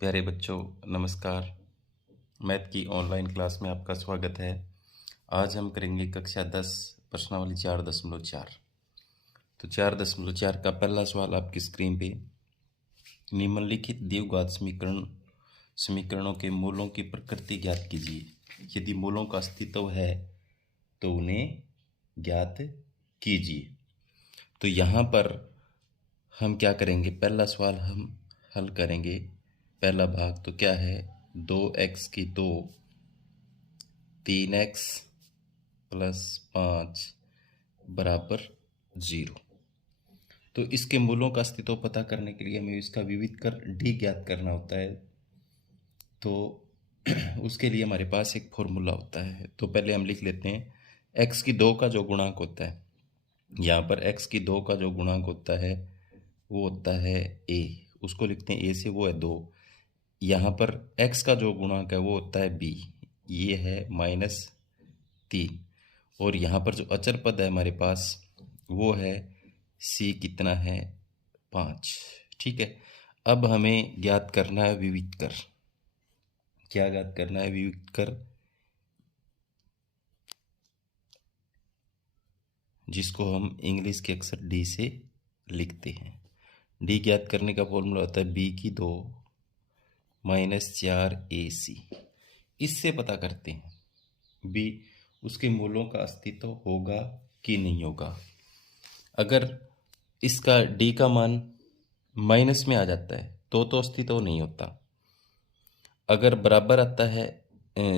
प्यारे बच्चों, नमस्कार। मैथ की ऑनलाइन क्लास में आपका स्वागत है। आज हम करेंगे कक्षा 10 प्रश्नावली 4.4। तो 4.4 का पहला सवाल आपकी स्क्रीन पे। निम्नलिखित द्विघात समीकरणों के मूलों की प्रकृति ज्ञात कीजिए। यदि मूलों का अस्तित्व है तो उन्हें ज्ञात कीजिए। तो यहाँ पर हम क्या करेंगे, पहला सवाल हम हल करेंगे। पहला भाग तो क्या है, 2x की 2 3x प्लस 5 बराबर 0। तो इसके मूलों का अस्तित्व पता करने के लिए हमें इसका विविध कर डी ज्ञात करना होता है। तो उसके लिए हमारे पास एक फॉर्मूला होता है। तो पहले हम लिख लेते हैं, x की 2 का जो गुणांक होता है, यहाँ पर x की 2 का जो गुणांक होता है वो होता है a। उसको लिखते हैं a से, वो है 2। यहाँ पर x का जो गुणांक है वो होता है b, ये है -3। और यहाँ पर जो अचर पद है हमारे पास वो है c, कितना है 5। ठीक है। अब हमें ज्ञात करना है विविध कर। क्या ज्ञात करना है? विविध कर, जिसको हम इंग्लिश के अक्षर डी से लिखते हैं। डी ज्ञात करने का फॉर्मूला होता है b की 2 -4ac। इससे पता करते हैं b उसके मूलों का अस्तित्व होगा कि नहीं होगा। अगर इसका d का मान माइनस में आ जाता है तो अस्तित्व नहीं होता। अगर बराबर आता है,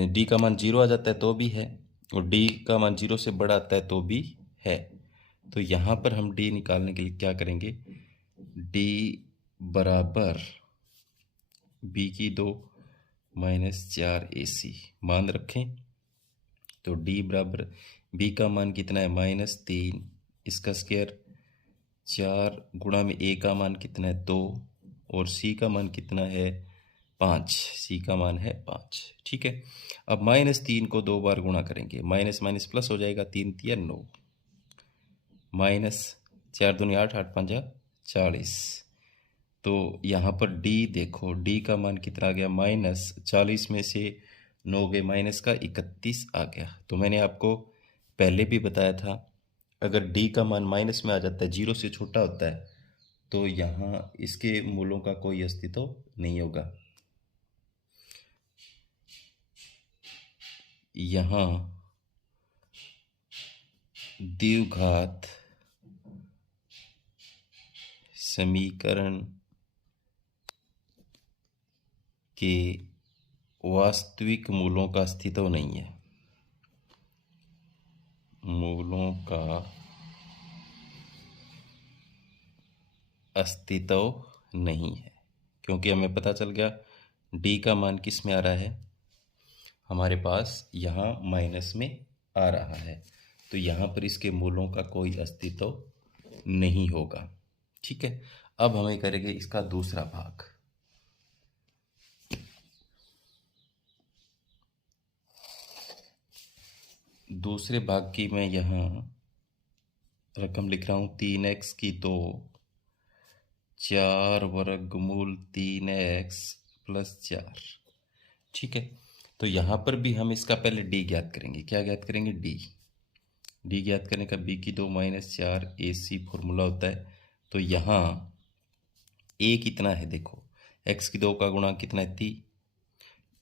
d का मान 0 आ जाता है तो भी है, और d का मान 0 से बड़ा आता है तो भी है। तो यहाँ पर हम d निकालने के लिए क्या करेंगे, d बराबर b की 2 -4ac मान रखें। तो d बराबर b का मान कितना है -3, इसका स्क्वायर 4 गुणा में a का मान कितना है 2, और c का मान कितना है 5। c का मान है 5। ठीक है। अब -3 को 2 बार गुणा करेंगे, माइनस माइनस प्लस हो जाएगा, 3 तिया 9, -4 दूनी 8, 8 पंजा 40। तो यहाँ पर d देखो, d का मान कितना आ गया, -40 में से 9 गए माइनस का 31 आ गया। तो मैंने आपको पहले भी बताया था, अगर d का मान माइनस में आ जाता है, 0 से छोटा होता है, तो यहाँ इसके मूलों का कोई अस्तित्व नहीं होगा। यहाँ द्विघात समीकरण के वास्तविक मूलों का अस्तित्व नहीं है। मूलों का अस्तित्व नहीं है, क्योंकि हमें पता चल गया d का मान किस में आ रहा है, हमारे पास यहाँ माइनस में आ रहा है। तो यहाँ पर इसके मूलों का कोई अस्तित्व नहीं होगा। ठीक है। अब हमें करेंगे इसका दूसरा भाग। दूसरे भाग की मैं यहाँ रकम लिख रहा हूँ, 3x की 2 4 वर्गमूल 3x प्लस 4। ठीक है। तो यहाँ पर भी हम इसका पहले d ज्ञात करेंगे। क्या ज्ञात करेंगे? d ज्ञात करने का b की 2 -4ac फॉर्मूला होता है। तो यहाँ a कितना है, देखो x की 2 का गुणा कितना है 3,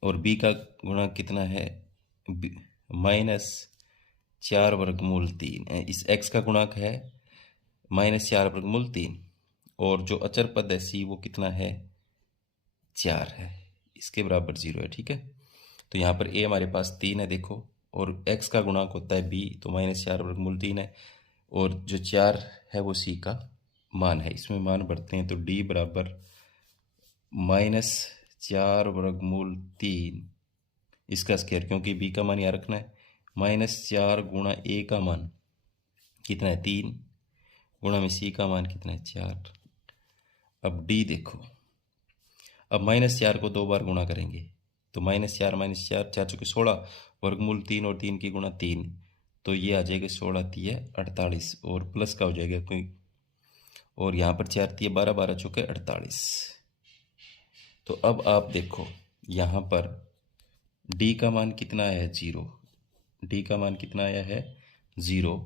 और b का गुणा कितना है -4 वर्गमूल 3। इस x का गुणांक है -4 वर्गमूल 3, और जो अचर पद है c वो कितना है 4 है, इसके बराबर 0 है। ठीक है। तो यहाँ पर a हमारे पास 3 है देखो, और x का गुणांक होता है b, तो -4 वर्गमूल 3 है, और जो 4 है वो c का मान है। इसमें मान बढ़ते हैं, तो d बराबर -4 वर्गमूल 3, इसका स्क्वायर, क्योंकि b का मान यहाँ रखना है, -4 गुणा a का मान कितना है 3, गुणा में c का मान कितना है 4। अब d देखो, अब -4 को 2 बार गुणा करेंगे, तो -4 -4 4 चौके 16, वर्गमूल 3 और 3 की गुणा 3, तो ये आ जाएगा 16 तिया 48, और प्लस का हो जाएगा कोई, और यहाँ पर 4 तिया 12, 12 चौके 48। तो अब आप देखो यहाँ पर डी का मान कितना आया है 0। डी का मान कितना आया है 0।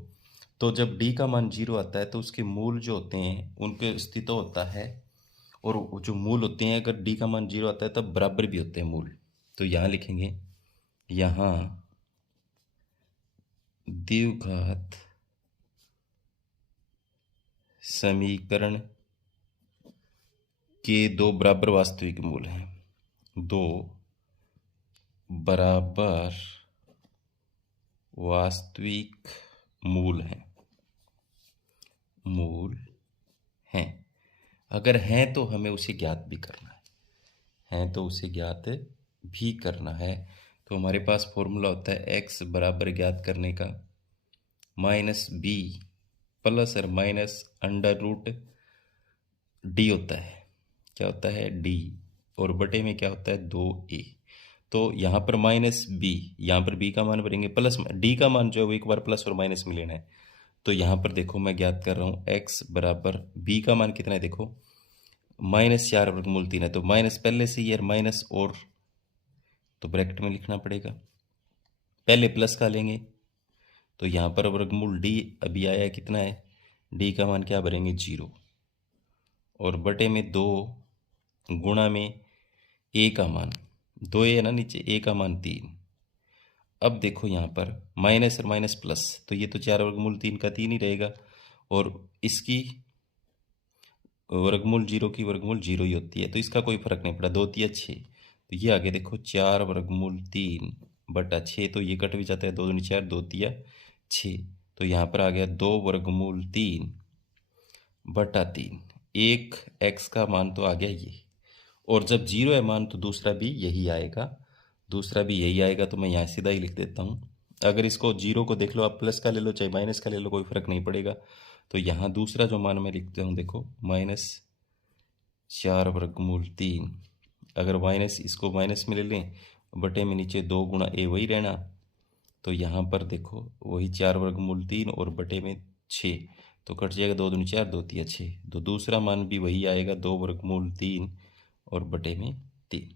तो जब डी का मान 0 आता है तो उसके मूल जो होते हैं उनके अस्तित्व होता है, और वो जो मूल होते हैं अगर डी का मान 0 आता है तब बराबर भी होते हैं मूल। तो यहाँ लिखेंगे, यहाँ द्विघात समीकरण के दो बराबर वास्तविक मूल हैं। दो बराबर वास्तविक मूल हैं, मूल हैं। अगर हैं तो हमें उसे ज्ञात भी करना है तो उसे ज्ञात भी करना है। तो हमारे पास फॉर्मूला होता है x बराबर ज्ञात करने का माइनस बी प्लस और माइनस अंडर रूट डी होता है। क्या होता है डी, और बटे में क्या होता है 2a। तो यहाँ पर माइनस बी, यहाँ पर बी का मान भरेंगे प्लस डी का मान जो है वो एक बार प्लस और माइनस में लेना है। तो यहाँ पर देखो मैं ज्ञात कर रहा हूँ x बराबर बी का मान कितना है, देखो -4/3 है। तो माइनस पहले से ही, माइनस और तो ब्रैकेट में लिखना पड़ेगा, पहले प्लस का लेंगे। तो यहाँ पर वर्गमूल डी अभी आया कितना है, डी का मान क्या भरेंगे 0, और बटे में 2 गुणा में ए का मान 2 है ना नीचे, ए का मान 3। अब देखो यहाँ पर माइनस और माइनस प्लस, तो ये तो 4/3 का 3 ही रहेगा, और इसकी वर्गमूल 0 की वर्गमूल 0 ही होती है, तो इसका कोई फर्क नहीं पड़ा। 2 तिया 6, तो ये आगे देखो 4/3/6, तो ये कट भी जाता है, 2 दूनी 4, 2 तिया 6। तो यहाँ पर आ गया 2/3/3। एक x का मान तो आ गया ये, और जब 0 है मान तो दूसरा भी यही आएगा, दूसरा भी यही आएगा। तो मैं यहाँ सीधा ही लिख देता हूँ। अगर इसको 0 को देख लो आप, प्लस का ले लो चाहे माइनस का ले लो, कोई फर्क नहीं पड़ेगा। तो यहाँ दूसरा जो मान मैं लिखता हूँ देखो -4/3। अगर माइनस इसको माइनस में ले लें, बटे में नीचे 2 गुणा ए वही रहना। तो यहाँ पर देखो वही 4/3 और बटे में 6, तो कट जाएगा, 2 दूनी 4, 2 तिया 6। तो दूसरा मान भी वही आएगा, 2/3 और बटे में 3।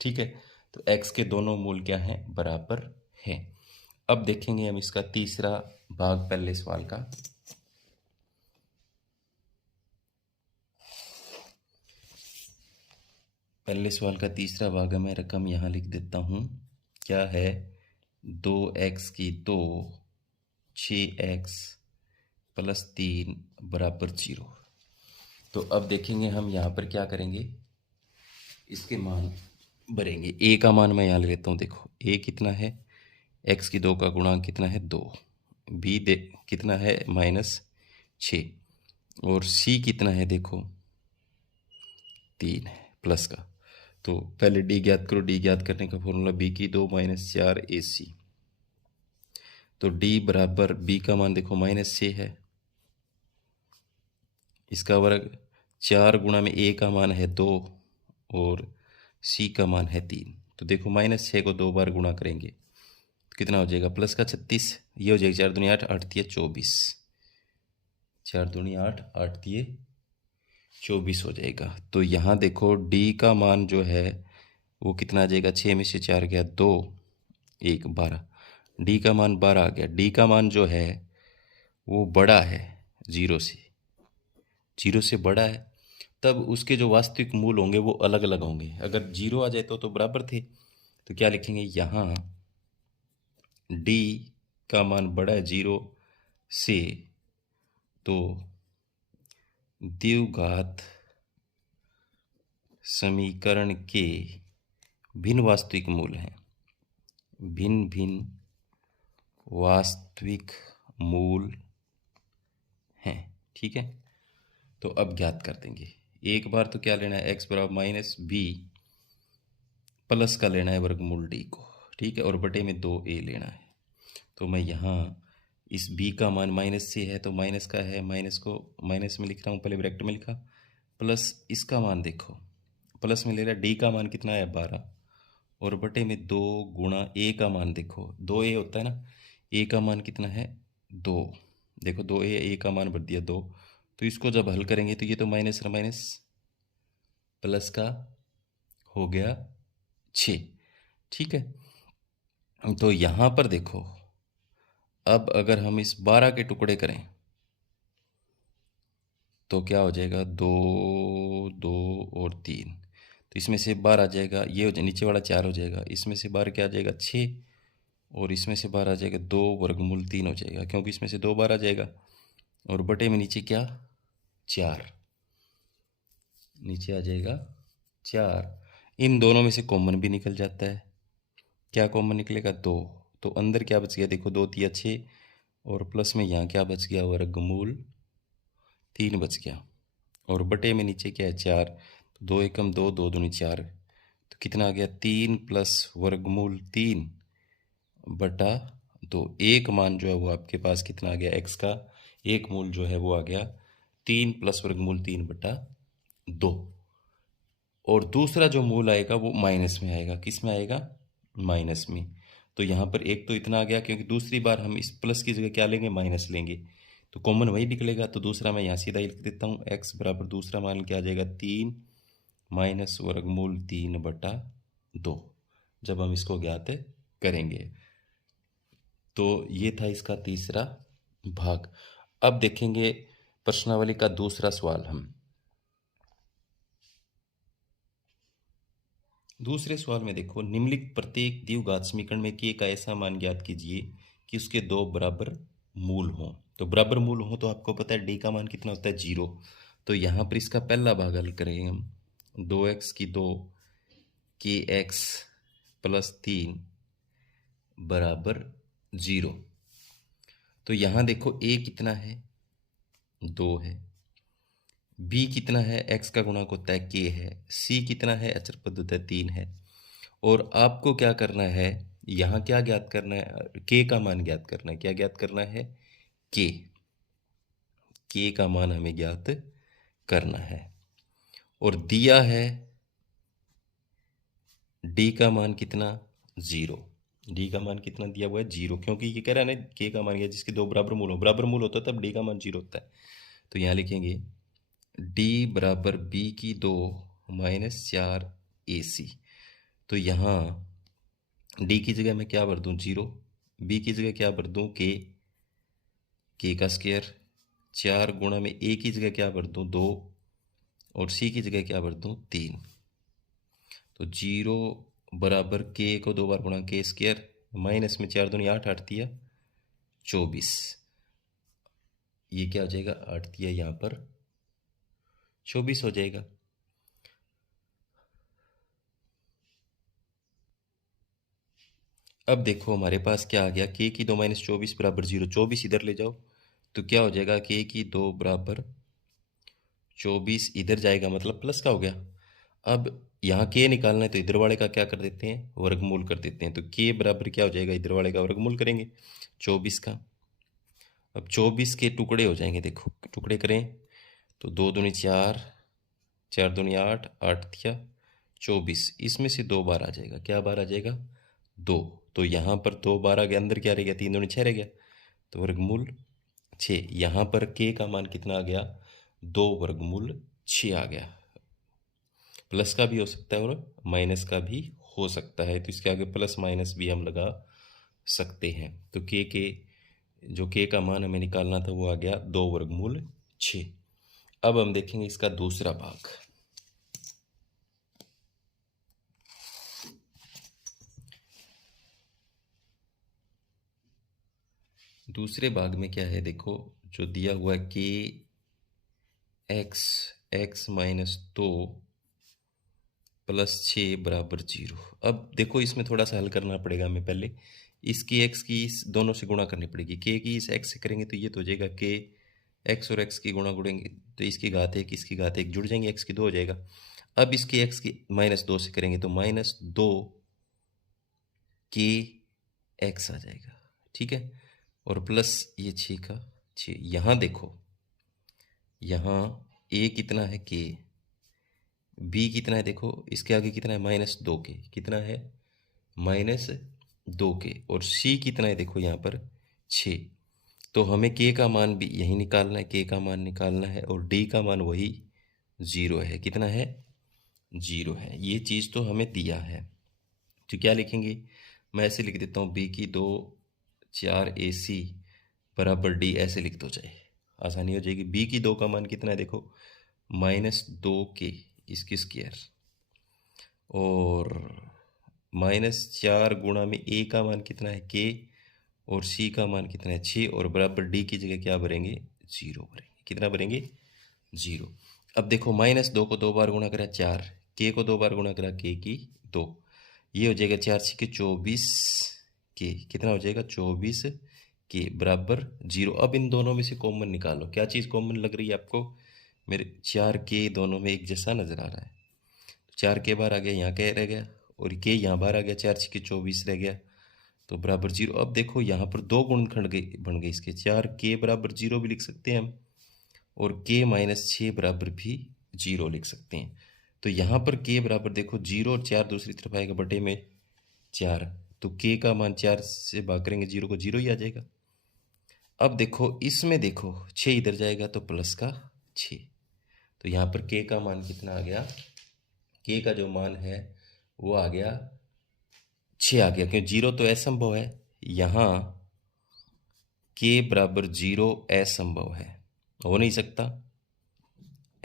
ठीक है, तो x के दोनों मूल क्या हैं, बराबर हैं। अब देखेंगे हम इसका तीसरा भाग पहले सवाल का। पहले सवाल का तीसरा भाग है, मैं रकम यहाँ लिख देता हूँ। क्या है, 2x की 2 6x + 3 = 0। तो अब देखेंगे हम यहाँ पर क्या करेंगे, इसके मान भरेंगे। ए का मान मैं यहाँ ले लेता हूँ, देखो ए कितना है, x की 2 का गुणांक कितना है 2, बी दे कितना है -6, और c कितना है देखो 3 है प्लस का। तो पहले डी ज्ञात करो, डी ज्ञात करने का फॉर्मूला b की 2 - 4 AC। तो डी बराबर बी का मान देखो -6 है, इसका वर्ग 4 गुणा में ए का मान है 2 और सी का मान है 3। तो देखो -6 को 2 बार गुणा करेंगे तो कितना हो जाएगा, प्लस का 36, ये हो जाएगा 4 दूनी 8, 8 तिया 24, 4 दूनी 8, 8 तिये 24 हो जाएगा। तो यहाँ देखो डी का मान जो है वो कितना आ जाएगा, 6 में से 4 गया 2, 1 12, डी का मान 12 आ गया। डी का मान जो है वो बड़ा है 0 से, 0 से बड़ा है, तब उसके जो वास्तविक मूल होंगे वो अलग अलग होंगे। अगर 0 आ जाए तो बराबर थे। तो क्या लिखेंगे, यहाँ डी का मान बड़ा है 0 से, तो द्विघात समीकरण के भिन्न वास्तविक मूल हैं, भिन्न भिन्न वास्तविक मूल हैं। ठीक है, तो अब ज्ञात कर देंगे। एक बार तो क्या लेना है, x बराबर -b प्लस का लेना है वर्गमूल d को, ठीक है, और बटे में 2a लेना है। तो मैं यहाँ इस b का मान माइनस से है तो माइनस का है, माइनस को माइनस में लिख रहा हूँ, पहले ब्रैकेट में लिखा, प्लस इसका मान देखो प्लस में ले रहा है, d का मान कितना है 12, और बटे में 2 गुणा a का मान देखो 2a होता है ना, a का मान कितना है 2, देखो 2a, a का मान भर दिया 2। तो इसको जब हल करेंगे तो ये तो माइनस और माइनस प्लस का हो गया 6। ठीक है, तो यहाँ पर देखो, अब अगर हम इस 12 के टुकड़े करें तो क्या हो जाएगा, 2 2 और 3, तो इसमें से 12 आ जाएगा, ये हो जाए नीचे वाला 4 हो जाएगा, इसमें से 12 क्या आ जाएगा 6, और इसमें से 12 आ जाएगा 2 वर्गमूल 3 हो जाएगा, क्योंकि इसमें से 2 बार आ जाएगा, और बटे में नीचे क्या 4, नीचे आ जाएगा 4। इन दोनों में से कॉमन भी निकल जाता है, क्या कॉमन निकलेगा 2, तो अंदर क्या बच गया देखो, 2 तिया 6, और प्लस में यहाँ क्या बच गया, वर्गमूल 3 बच गया, और बटे में नीचे क्या है 4, तो 2 एकम 2, 2 दूनी 4, तो कितना आ गया 3 प्लस वर्गमूल 3 बटा 2। एक मान जो है वो आपके पास कितना आ गया, एक्स का एक मूल जो है वो आ गया 3 प्लस वर्गमूल 3 बटा 2। और दूसरा जो मूल आएगा वो माइनस में आएगा, किस में आएगा, माइनस में। तो यहाँ पर एक तो इतना आ गया, क्योंकि दूसरी बार हम इस प्लस की जगह क्या लेंगे, माइनस लेंगे, तो कॉमन वही निकलेगा। तो दूसरा मैं यहाँ सीधा ही लिख देता हूँ, एक्स बराबर दूसरा मान क्या आ जाएगा 3 माइनस वर्गमूल 3 बटा 2, जब हम इसको ज्ञात करेंगे। तो ये था इसका तीसरा भाग। अब देखेंगे प्रश्नावली का दूसरा सवाल। हम दूसरे सवाल में देखो, निम्नलिखित प्रत्येक द्विघात समीकरण में के का ऐसा मान ज्ञात कीजिए कि उसके दो बराबर मूल हों। तो बराबर मूल हो तो आपको पता है डी का मान कितना होता है 0। तो यहाँ पर इसका पहला भाग हल करेंगे हम, 2x की 2 के एक्स प्लस 3 बराबर 0। तो यहाँ देखो a कितना है 2 है, b कितना है, x का गुणक होता है k है, c कितना है, अचर पद होता है 3 है। और आपको क्या करना है, यहाँ क्या ज्ञात करना है, k का मान ज्ञात करना है। क्या ज्ञात करना है, k का मान हमें ज्ञात करना है। और दिया है d का मान कितना 0, डी का मान कितना दिया हुआ है 0, क्योंकि ये कह रहा है ना के का मान गया जिसके दो बराबर मूल हो, बराबर मूल होता है तब डी का मान 0 होता है। तो यहाँ लिखेंगे डी बराबर बी की 2 माइनस 4 AC। तो यहाँ डी की जगह मैं क्या भर दूँ 0, बी की जगह क्या भर दूँ के का स्क्वायर, 4 गुणा में ए की जगह क्या भर दूँ 2, और सी की जगह क्या भर दूँ 3। तो 0 बराबर के को 2 बार गुणा के स्क्वायर, माइनस में 4 दूनी 8, 8 दिया 24, ये क्या हो जाएगा 8 दिया यहाँ पर 24 हो जाएगा। अब देखो हमारे पास क्या आ गया, के की 2 माइनस 24 बराबर 0, 24 इधर ले जाओ तो क्या हो जाएगा, के की 2 बराबर 24 इधर जाएगा, मतलब प्लस का हो गया। अब यहाँ के निकालना है तो इधर वाले का क्या कर देते हैं, वर्गमूल कर देते हैं। तो के बराबर क्या हो जाएगा, इधर वाले का वर्गमूल करेंगे 24 का। अब 24 के टुकड़े हो जाएंगे, देखो टुकड़े करें तो 2 दूनी 4, 4 दूनी 8, 8 दिया 24, इसमें से 2 बार आ जाएगा, क्या बार आ जाएगा 2। तो यहाँ पर 2 बार आ गया, अंदर क्या रह गया 3 दूनी 6 रह गया, तो वर्गमूल 6। यहाँ पर के का मान कितना आ गया 2 वर्गमूल 6 आ गया। प्लस का भी हो सकता है और माइनस का भी हो सकता है, तो इसके आगे प्लस माइनस भी हम लगा सकते हैं। तो के जो के का मान हमें निकालना था वो आ गया 2 वर्गमूल 6। अब हम देखेंगे इसका दूसरा भाग। दूसरे भाग में क्या है देखो, जो दिया हुआ है के एक्स माइनस 2 प्लस 6 बराबर 0। अब देखो इसमें थोड़ा सा हल करना पड़ेगा हमें, पहले इसकी एक्स की इस दोनों से गुणा करनी पड़ेगी, के की इस एक्स से करेंगे तो ये तो हो जाएगा के एक्स और एक्स की गुणा गुड़ेंगे तो इसकी घात 1 इसकी घात 1 जुड़ जाएंगे, एक्स की 2 हो जाएगा। अब इसकी एक्स की माइनस 2 से करेंगे तो माइनस 2 के एक्स आ जाएगा, ठीक है, और प्लस ये 6 का 6। यहाँ देखो, यहाँ ए कितना है के, बी कितना है देखो, इसके आगे कितना है माइनस 2 के, कितना है माइनस 2 के, और सी कितना है देखो यहाँ पर 6। तो हमें के का मान भी यही निकालना है, के का मान निकालना है, और डी का मान वही 0 है, कितना है 0 है। ये चीज़ तो हमें दिया है, तो क्या लिखेंगे? मैं ऐसे लिख देता हूँ, बी की 2 4 AC बराबर डी, ऐसे लिख दो चाहे, आसानी हो जाएगी। बी की 2 का मान कितना है देखो, -2k इसकी स्क्वायर, और -4 गुणा में ए का मान कितना है k, और सी का मान कितना है 6, और बराबर डी की जगह क्या भरेंगे? 0 भरेंगे। कितना भरेंगे? 0। अब देखो -2 को 2 बार गुणा करा 4, k को 2 बार गुणा करा k की 2, ये हो जाएगा 4 6 के 24 k, कितना हो जाएगा? 24 k बराबर 0। अब इन दोनों में से कॉमन निकालो, क्या चीज़ कॉमन लग रही है आपको? मेरे 4 k दोनों में एक जैसा नज़र आ रहा है, 4 के बाहर आ गया, यहाँ क्या रह गया, और के यहाँ बाहर आ गया, 4 6 के 24 रह गया, तो बराबर 0। अब देखो यहाँ पर दो गुणनखंड बन गए इसके, 4 के बराबर 0 भी लिख सकते हैं हम, और k -6 बराबर भी 0 लिख सकते हैं। तो यहाँ पर k बराबर देखो 0, और 4 दूसरी तरफ आएगा बटे में 4, तो k का मान 4 से भाग करेंगे 0 को, 0 ही आ जाएगा। अब देखो इसमें देखो 6 इधर जाएगा तो प्लस का 6, तो यहाँ पर k का मान कितना आ गया? k का जो मान है वो आ गया 6 आ गया, क्योंकि 0 तो असंभव है, यहाँ k बराबर 0 असंभव है, हो नहीं सकता,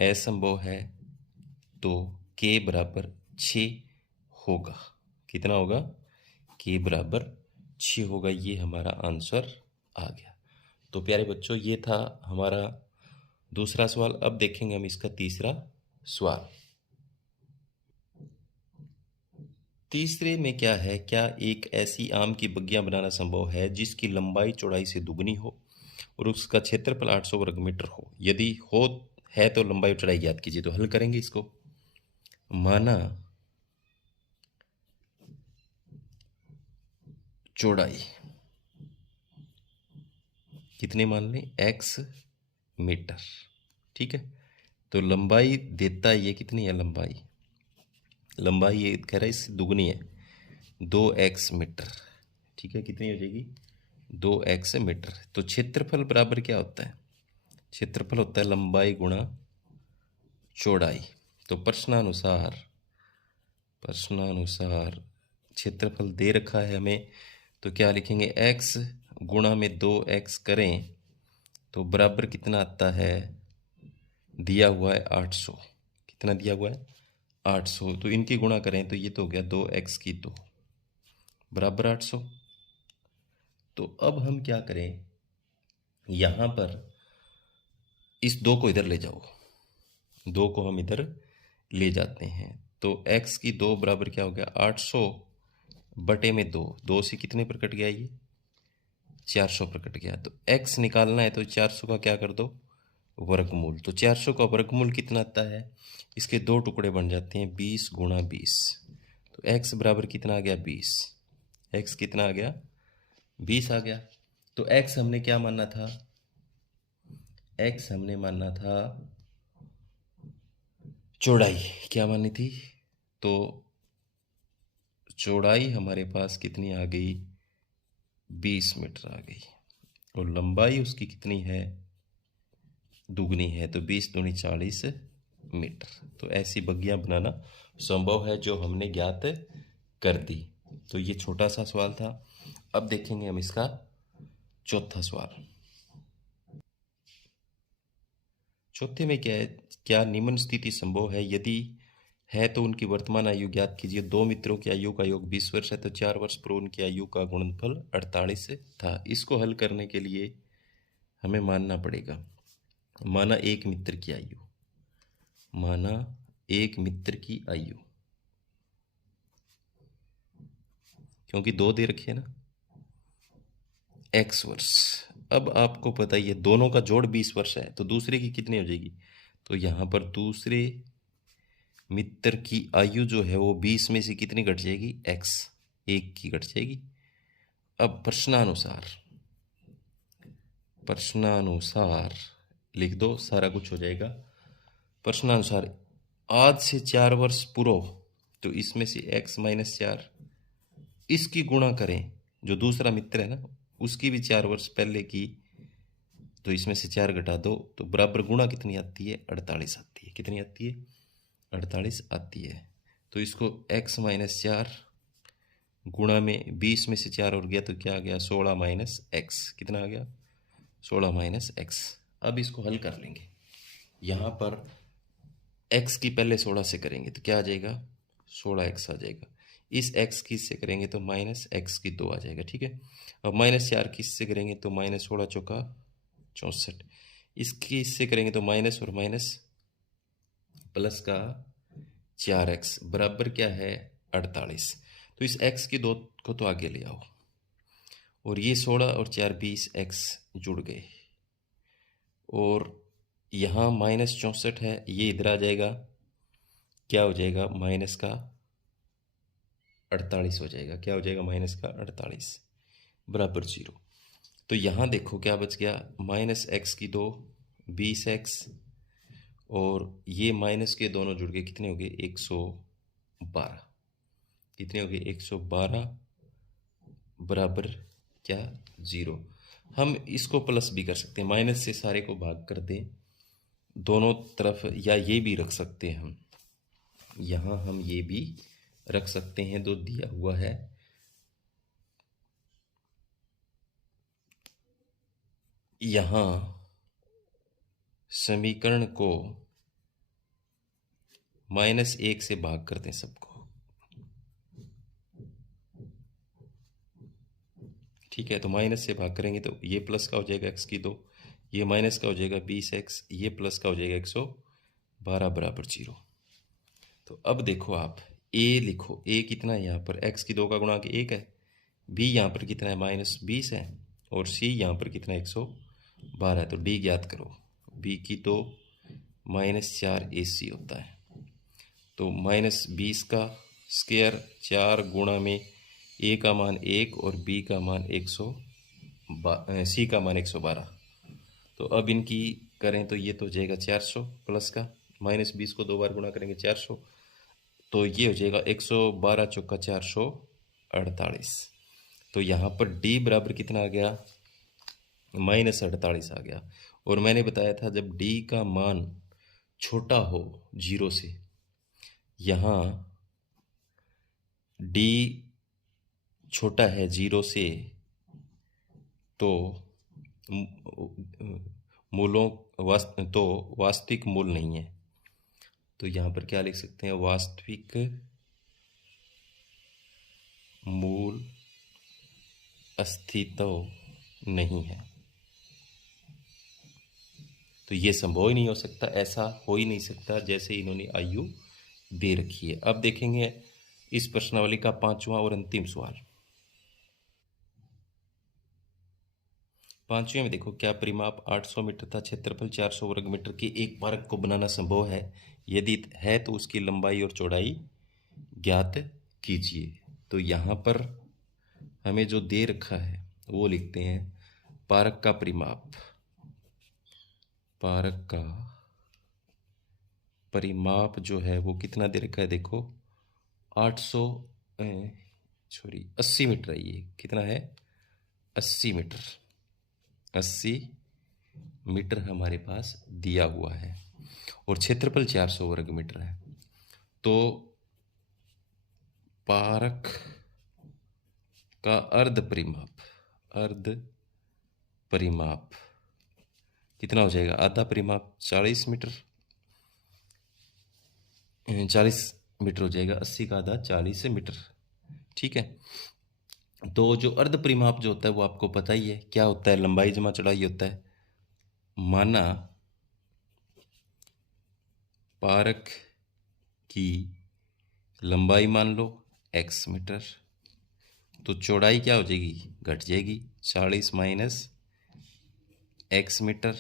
असंभव है, तो k बराबर 6 होगा। कितना होगा? k बराबर 6 होगा। ये हमारा आंसर आ गया। तो प्यारे बच्चों, ये था हमारा दूसरा सवाल। अब देखेंगे हम इसका तीसरा सवाल। तीसरे में क्या है, क्या एक ऐसी आम की बगिया बनाना संभव है जिसकी लंबाई चौड़ाई से दुगनी हो और उसका क्षेत्रफल 800 वर्ग मीटर हो? यदि हो है तो लंबाई चौड़ाई ज्ञात कीजिए। तो हल करेंगे इसको। माना चौड़ाई कितने मान लें? x मीटर, ठीक है। तो लंबाई देता ये कितनी है? लंबाई ये कह रहा है इससे दुगनी है, 2x मीटर, ठीक है। कितनी हो जाएगी? 2x metre. तो क्षेत्रफल बराबर क्या होता है? क्षेत्रफल होता है लंबाई गुणा चौड़ाई। तो प्रश्नानुसार क्षेत्रफल दे रखा है हमें, तो क्या लिखेंगे? x गुणा में 2x करें तो बराबर कितना आता है? दिया हुआ है 800। कितना दिया हुआ है? 800। तो इनकी गुणा करें तो ये तो हो गया 2x की 2 बराबर 800। तो अब हम क्या करें, यहाँ पर इस 2 को इधर ले जाओ, 2 को हम इधर ले जाते हैं, तो x की 2 बराबर क्या हो गया? 800 बटे में 2, 2 से कितने पर कट गया? ये 400 पर कट गया। तो x निकालना है तो 400 का क्या कर दो? वर्गमूल। तो 400 का वर्गमूल कितना आता है? इसके 2 टुकड़े बन जाते हैं, 20 गुणा 20। तो x बराबर कितना आ गया? 20। x कितना आ गया? 20 आ गया। तो x हमने क्या मानना था? x हमने मानना था चौड़ाई। क्या मानी थी? तो चौड़ाई हमारे पास कितनी आ गई? 20 मीटर आ गई, और लंबाई उसकी कितनी है? दुगनी है, तो 20 दूनी 40 मीटर। तो ऐसी बगियां बनाना संभव है जो हमने ज्ञात कर दी। तो ये छोटा सा सवाल था। अब देखेंगे हम इसका चौथा सवाल। चौथे में क्या है, क्या निम्न स्थिति संभव है? यदि है तो उनकी वर्तमान आयु ज्ञात कीजिए। 2 मित्रों की आयु का योग 20 वर्ष है, तो 4 वर्ष पूर्व उनकी आयु का गुणनफल 48 था। इसको हल करने के लिए हमें मानना पड़ेगा, माना एक मित्र की आयु, क्योंकि 2 दे रखे है ना, x वर्ष। अब आपको पता ही है दोनों का जोड़ 20 वर्ष है, तो दूसरे की कितनी हो जाएगी? तो यहाँ पर दूसरे मित्र की आयु जो है वो 20 में से कितनी घट जाएगी? x, 1 की घट जाएगी। अब प्रश्नानुसार लिख दो, सारा कुछ हो जाएगा। प्रश्नानुसार आज से 4 वर्ष पूर्व, तो इसमें से x - 4 इसकी गुणा करें, जो दूसरा मित्र है ना उसकी भी 4 वर्ष पहले की, तो इसमें से 4 घटा दो, तो बराबर गुणा कितनी आती है? 48 आती है। कितनी आती है? 48 आती है। तो इसको x माइनस 4 गुणा में 20 में से 4 और गया तो क्या आ गया 16 माइनस एक्स। कितना आ गया 16 माइनस एक्स। अब इसको हल कर लेंगे। यहाँ पर x की पहले 16 से करेंगे तो क्या आ जाएगा 16x आ जाएगा। इस x की से करेंगे तो माइनस एक्स की 2 आ जाएगा। ठीक है। अब माइनस 4 की इससे करेंगे तो माइनस 16 चौका 64। इसकी इससे करेंगे तो माइनस और माइनस प्लस का 4x बराबर क्या है 48। तो इस x की 2 को तो आगे ले आओ और ये 16 और 4 20x जुड़ गए और यहाँ माइनस 64 है, ये इधर आ जाएगा, क्या हो जाएगा माइनस का 48 हो जाएगा। क्या हो जाएगा माइनस का 48 बराबर 0। तो यहाँ देखो क्या बच गया माइनस एक्स की 2 20x और ये माइनस के दोनों जुड़ के कितने हो गए 112। कितने हो गए 112 बराबर क्या 0। हम इसको प्लस भी कर सकते हैं, माइनस से सारे को भाग कर दें दोनों तरफ, या ये भी रख सकते हैं हम, यहाँ हम ये भी रख सकते हैं। तो दिया हुआ है यहाँ समीकरण को -1 से भाग करते हैं सबको। ठीक है। तो माइनस से भाग करेंगे तो ये प्लस का हो जाएगा x की 2, ये माइनस का हो जाएगा 20x, ये प्लस का हो जाएगा 112 बराबर 0। तो अब देखो आप a लिखो, a कितना है यहाँ पर x की 2 का गुणांक 1 है, b यहाँ पर कितना है -20 है और c यहाँ पर कितना है 112 है। तो d ज्ञात करो, b की 2 -4 ac होता है। तो -20 का स्क्वायर 4 गुणा में a का मान 1 और b का मान c का मान 112। तो अब इनकी करें तो ये तो हो जाएगा 400 प्लस का -20 को 2 बार गुणा करेंगे 400, तो ये हो जाएगा 112 चौका 448। तो यहाँ पर d बराबर कितना आ गया -48 आ गया। और मैंने बताया था जब d का मान छोटा हो 0 से, यहाँ d छोटा है 0 से, तो मूलों तो वास्तविक मूल नहीं है। तो यहाँ पर क्या लिख सकते हैं वास्तविक मूल अस्तित्व नहीं है। तो ये संभव ही नहीं हो सकता, ऐसा हो ही नहीं सकता जैसे इन्होंने आयु दे रखी है। अब देखेंगे इस प्रश्नावली का 5वां और अंतिम सवाल। 5वें में देखो, क्या परिमाप 800 मीटर तथा क्षेत्रफल 400 वर्ग मीटर के एक पार्क को बनाना संभव है? यदि है तो उसकी लंबाई और चौड़ाई ज्ञात कीजिए। तो यहाँ पर हमें जो दे रखा है वो लिखते हैं पार्क का परिमाप। पार्क का परिमाप जो है वो कितना दे रखा है देखो 80 मीटर है। ये कितना है 80 मीटर। 80 मीटर हमारे पास दिया हुआ है और क्षेत्रफल 400 वर्ग मीटर है। तो पार्क का अर्ध परिमाप कितना हो जाएगा? आधा परिमाप 40 मीटर, 40 मीटर हो जाएगा। 80 का आधा 40 मीटर। ठीक है। तो जो अर्ध परिमाप जो होता है वो आपको पता ही है क्या होता है, लंबाई जमा चौड़ाई होता है। माना पार्क की लंबाई मान लो x मीटर, तो चौड़ाई क्या हो जाएगी घट जाएगी 40 माइनस x मीटर।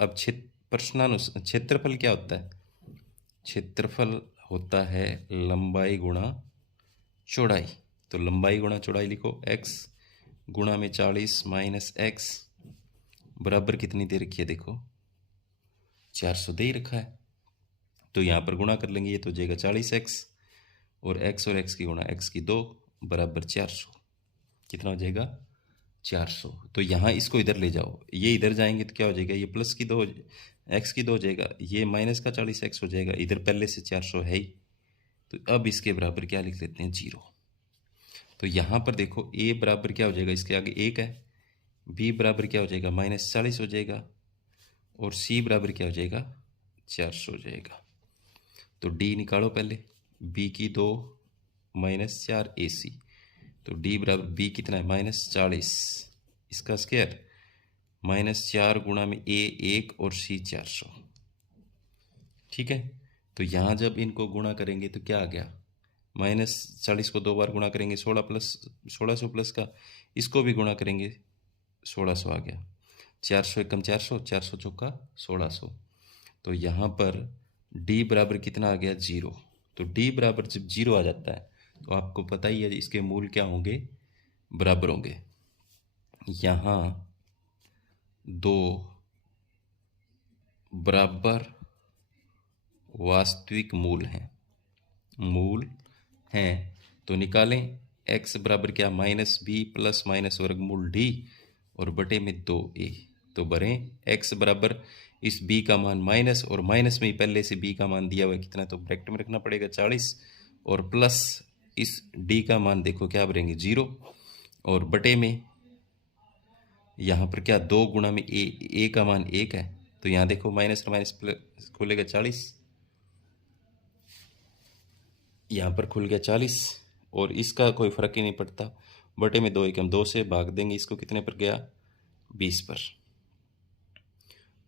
अब क्षेत्रफल क्या होता है? क्षेत्रफल होता है लंबाई गुणा चौड़ाई। तो लंबाई गुणा चौड़ाई लिखो, x गुणा में 40 माइनस x बराबर कितनी दे रखी है देखो 400 दे ही रखा है। तो यहाँ पर गुणा कर लेंगे, ये तो हो जाएगा 40x और x की गुणा x की 2 बराबर 400। कितना हो जाएगा 400। तो यहाँ इसको इधर ले जाओ, ये इधर जाएंगे तो क्या हो जाएगा ये प्लस की 2 एक्स की 2 हो जाएगा, ये माइनस का 40 एक्स हो जाएगा, इधर पहले से 400 है ही, तो अब इसके बराबर क्या लिख लेते हैं, 0। तो यहाँ पर देखो ए बराबर क्या हो जाएगा, इसके आगे 1 है, बी बराबर क्या हो जाएगा, -40 हो जाएगा, और सी बराबर क्या हो जाएगा, 400 हो जाएगा। तो डी निकालो पहले, बी की 2 -4 AC, तो डी बराबर बी कितना है, -40, इसका स्क्वायर -4 गुणा में ए 1 और सी 400। ठीक है, तो यहाँ जब इनको गुणा करेंगे तो क्या आ गया, -40 को 2 बार गुणा करेंगे 1600 प्लस का, इसको भी गुणा करेंगे 1600 आ गया, 400 एकम 400, 400 चौका 1600। तो यहाँ पर d बराबर कितना आ गया, 0। तो d बराबर जब 0 आ जाता है तो आपको पता ही है इसके मूल क्या होंगे, बराबर होंगे। यहाँ 2 बराबर वास्तविक मूल हैं, तो निकालें x बराबर क्या, -b प्लस माइनस वर्गमूल d और बटे में 2a। तो भरें x बराबर इस b का मान माइनस, और माइनस में ही पहले से b का मान दिया हुआ है कितना, तो ब्रैकेट में रखना पड़ेगा 40, और प्लस इस d का मान देखो क्या भरेंगे, 0, और बटे में यहाँ पर क्या 2 गुणा में a का मान 1 है, तो यहाँ देखो माइनस और माइनस खुलेगा 40, यहाँ पर खुल गया 40, और इसका कोई फ़र्क ही नहीं पड़ता, बटे में 2 एकम 2 से भाग देंगे इसको, कितने पर गया, 20 पर।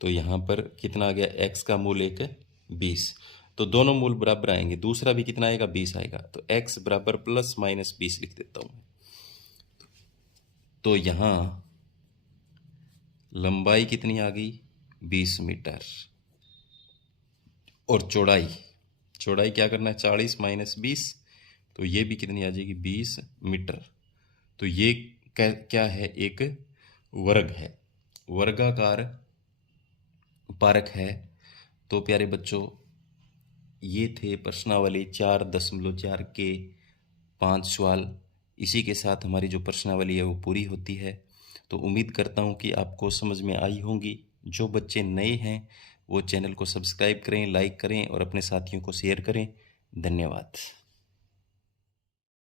तो यहाँ पर कितना आ गया, x का मूल 1 20, तो दोनों मूल बराबर आएंगे, दूसरा भी कितना आएगा, 20 आएगा, तो x बराबर +-20 लिख देता हूँ। तो यहाँ लंबाई कितनी आ गई, 20 मीटर, और चौड़ाई क्या करना है, 40 - 20, तो ये भी कितनी आ जाएगी, 20 मीटर। तो ये क्या है, एक वर्ग है, वर्गाकार पारक है। तो प्यारे बच्चों, ये थे प्रश्नावली 4.4 के 5 सवाल। इसी के साथ हमारी जो प्रश्नावली है वो पूरी होती है। तो उम्मीद करता हूँ कि आपको समझ में आई होंगी। जो बच्चे नए हैं वो चैनल को सब्सक्राइब करें, लाइक करें और अपने साथियों को शेयर करें। धन्यवाद।